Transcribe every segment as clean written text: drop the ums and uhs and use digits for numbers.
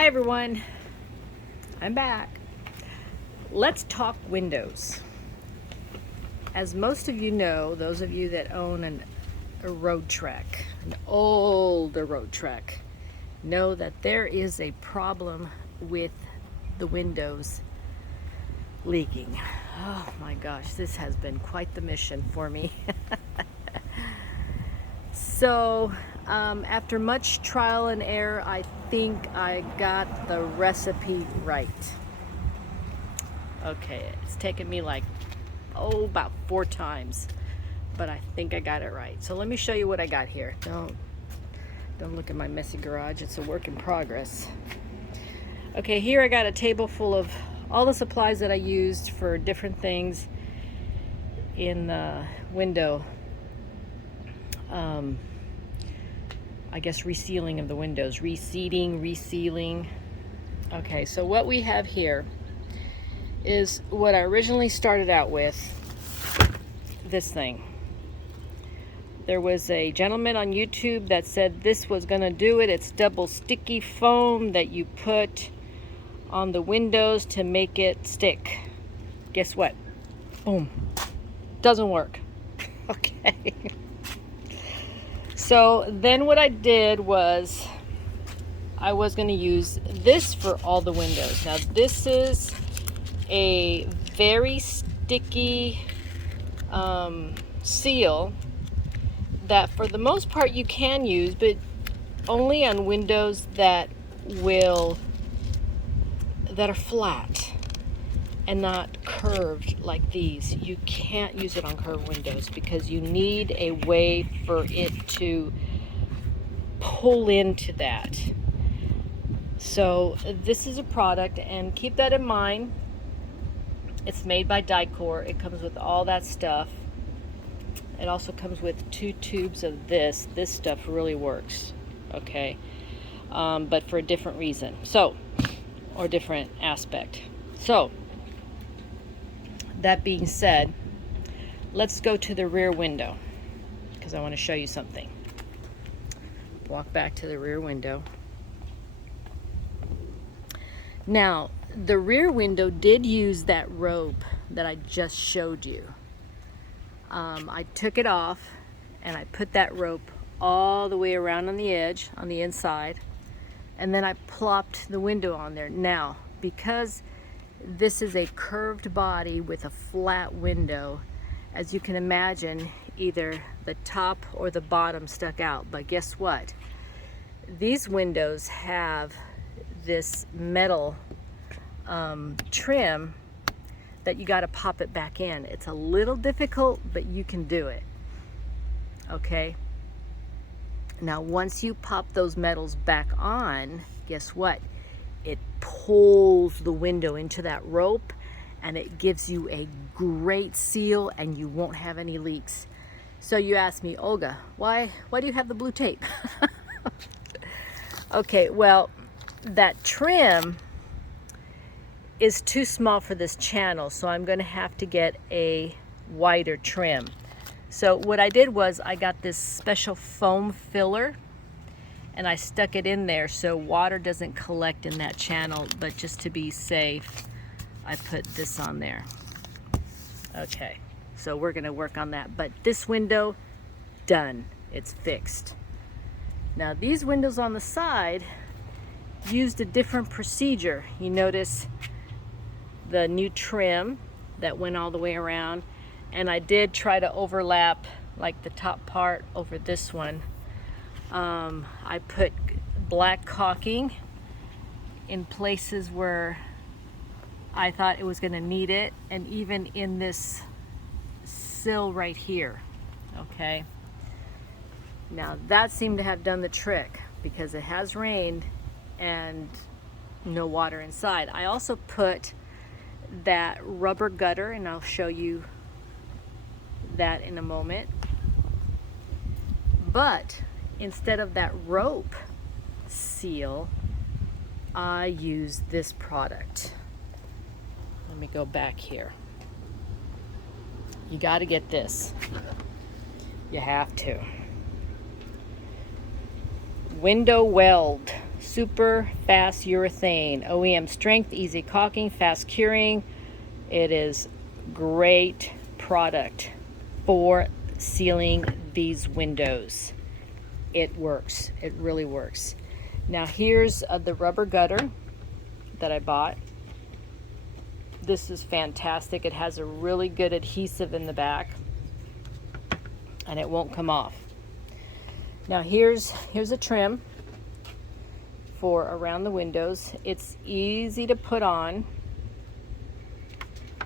Hi everyone, I'm back. Let's talk windows. As most of you know, those of you that own a Roadtrek, an older Roadtrek, know that there is a problem with the windows leaking. Oh my gosh, this has been quite the mission for me. So after much trial and error, I think I got the recipe right. Okay, it's taken me like, about 4 times, but I think I got it right. So let me show you what I got here. Don't look at my messy garage, it's a work in progress. Okay, here I got a table full of all the supplies that I used for different things in the window. I guess resealing of the windows, resealing. Okay, so what we have here is what I originally started out with, this thing. There was a gentleman on YouTube that said this was gonna do it. It's double sticky foam that you put on the windows to make it stick. Guess what? Boom. Doesn't work. Okay. So then what I did was I was going to use this for all the windows. Now this is a very sticky seal that for the most part you can use, but only on windows that are flat and not curved like these. You can't use it on curved windows because you need a way for it to pull into that. So this is a product, and keep that in mind. It's made by Dicor. It comes with all that stuff. It also comes with 2 tubes of this. This stuff really works, okay? But for a different reason. So, or different aspect. So, that being said, let's go to the rear window because I want to show you something. Walk back to the rear window. Now, the rear window did use that rope that I just showed you. I took it off and I put that rope all the way around on the edge, on the inside, and then I plopped the window on there. Now, because this is a curved body with a flat window, as you can imagine, either the top or the bottom stuck out. But guess what? These windows have this metal trim that you got to pop it back in. It's a little difficult, but you can do it. Okay? Now, once you pop those metals back on, guess what? It pulls the window into that rope and it gives you a great seal and you won't have any leaks. So you ask me, Olga, why do you have the blue tape? Okay, well, that trim is too small for this channel, so I'm going to have to get a wider trim. So what I did was I got this special foam filler and I stuck it in there so water doesn't collect in that channel, but just to be safe, I put this on there. Okay, so we're going to work on that. But this window, done. It's fixed. Now these windows on the side used a different procedure. You notice the new trim that went all the way around, and I did try to overlap like the top part over this one. I put black caulking in places where I thought it was going to need it, and even in this sill right here. Okay, now that seemed to have done the trick because it has rained and no water inside. I also put that rubber gutter, and I'll show you that in a moment. But instead of that rope seal, I use this product. Let me go back here. You got to get this. You have to. Window weld super fast urethane. OEM strength, easy caulking, fast curing. It is great product for sealing these windows. It works. It really works. Now here's the rubber gutter that I bought. This is fantastic. It has a really good adhesive in the back and it won't come off. Now here's a trim for around the windows. It's easy to put on.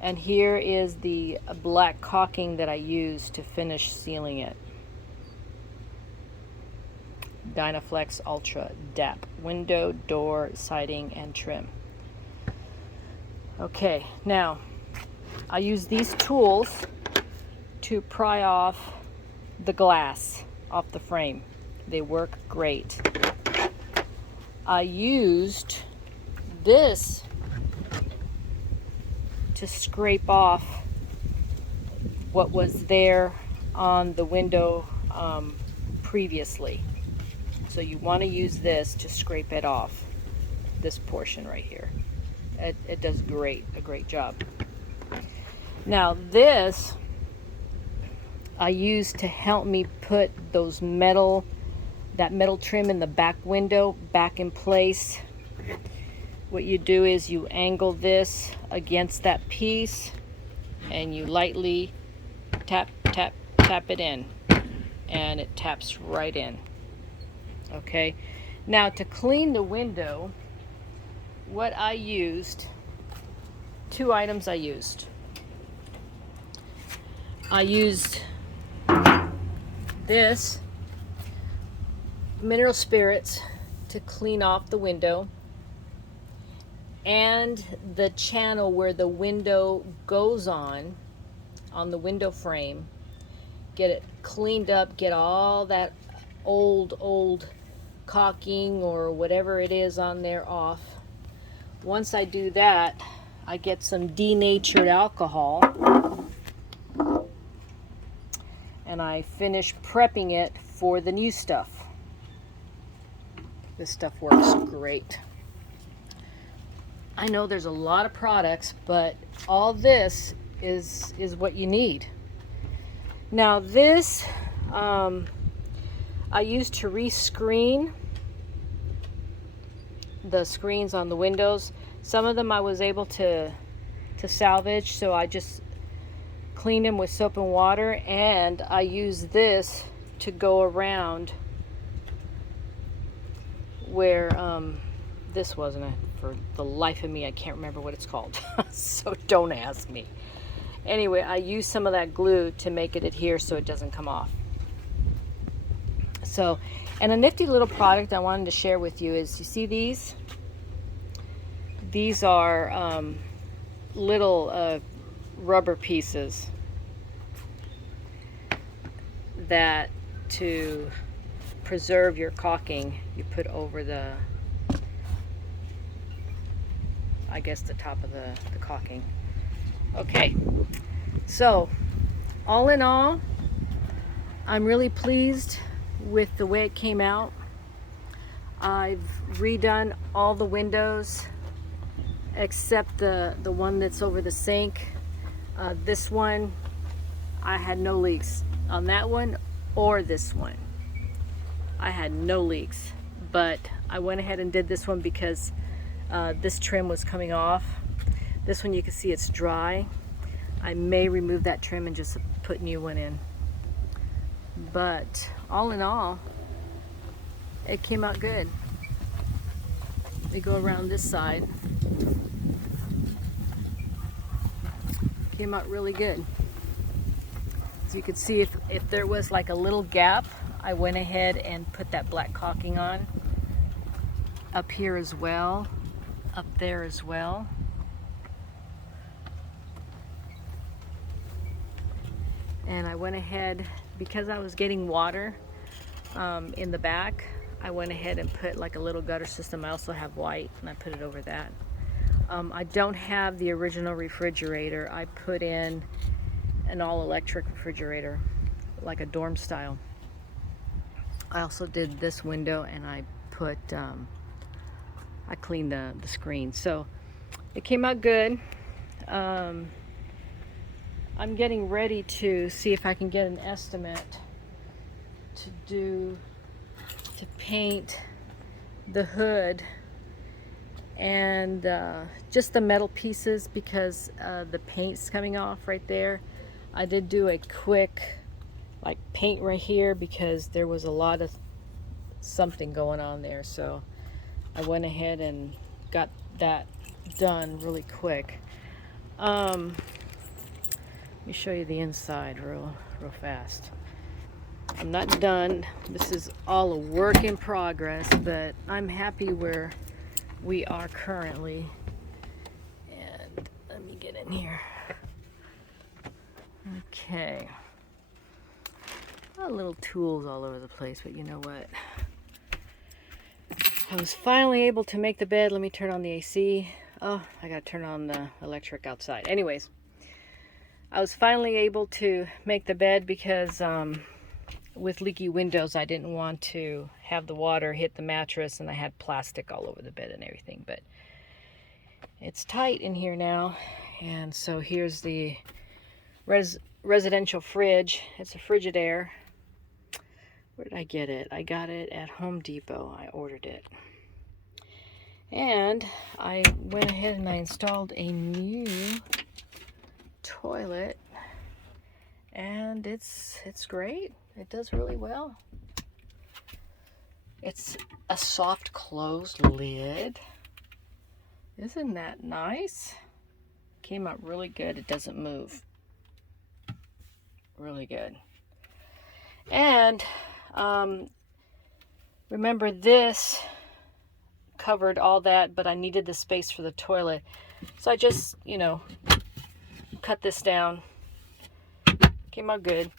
And here is the black caulking that I used to finish sealing it. Dynaflex Ultra DAP window, door, siding, and trim. Okay, now I use these tools to pry off the glass off the frame. They work great. I used this to scrape off what was there on the window previously. So you want to use this to scrape it off, this portion right here. It does a great job. Now this I used to help me put that metal trim in the back window back in place. What you do is you angle this against that piece and you lightly tap it in, and it taps right in. Okay, now to clean the window, what I used, two items I used. I used this mineral spirits to clean off the window and the channel where the window goes on the window frame. Get it cleaned up, get all that old caulking or whatever it is on there off. Once I do that, I get some denatured alcohol and I finish prepping it for the new stuff. This stuff works great. I know there's a lot of products, but all this is what you need. Now this I used to rescreen the screens on the windows. Some of them I was able to salvage, so I just cleaned them with soap and water, and I use this to go around where this wasn't it. For the life of me, I can't remember what it's called. So don't ask me. Anyway, I use some of that glue to make it adhere so it doesn't come off. So, and a nifty little product I wanted to share with you is, you see these? These are little rubber pieces that, to preserve your caulking, you put over the, I guess, the top of the caulking. Okay, so all in all, I'm really pleased with the way it came out. I've redone all the windows except the one that's over the sink. This one, I had no leaks on that one or this one. I had no leaks, but I went ahead and did this one because this trim was coming off. This one, you can see it's dry. I may remove that trim and just put new one in. But all in all, it came out good. We go around this side. Came out really good. As you can see, if there was like a little gap, I went ahead and put that black caulking on. Up here as well, up there as well. And I went ahead, because I was getting water in the back, I went ahead and put like a little gutter system. I also have white, and I put it over that. I don't have the original refrigerator. I put in an all-electric refrigerator, like a dorm style. I also did this window, and I put I cleaned the screen. So it came out good. I'm getting ready to see if I can get an estimate to paint the hood and just the metal pieces, because the paint's coming off right there. I did do a quick like paint right here because there was a lot of something going on there, so I went ahead and got that done really quick. Let me show you the inside real fast. I'm not done. This is all a work in progress, but I'm happy where we are currently. And let me get in here. Okay. Little tools all over the place, but you know what? I was finally able to make the bed. Let me turn on the AC. Oh, I gotta turn on the electric outside. Anyways, I was finally able to make the bed because with leaky windows, I didn't want to have the water hit the mattress, and I had plastic all over the bed and everything. But it's tight in here now, and so here's the residential fridge. It's a Frigidaire. Where did I get it? I got it at Home Depot. I ordered it. And I went ahead and I installed a new toilet. And it's great. It does really well. It's a soft closed lid. Isn't that nice? Came out really good. It doesn't move. Really good. And remember, this covered all that, but I needed the space for the toilet, so I just, you know, cut this down. Came out good.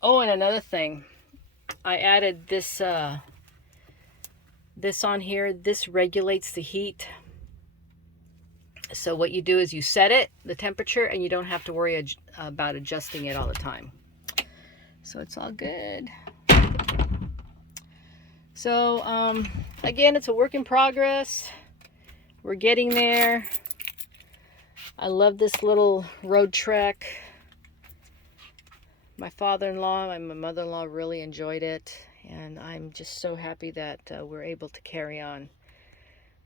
Oh, and another thing, I added this this on here. This regulates the heat. So what you do is you set it, the temperature, and you don't have to worry about adjusting it all the time. So it's all good. So again, it's a work in progress. We're getting there. I love this little Roadtrek. My father-in-law and my mother-in-law really enjoyed it, and I'm just so happy that we're able to carry on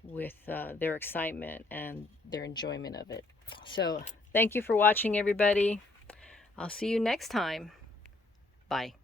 with their excitement and their enjoyment of it. So thank you for watching, everybody. I'll see you next time. Bye.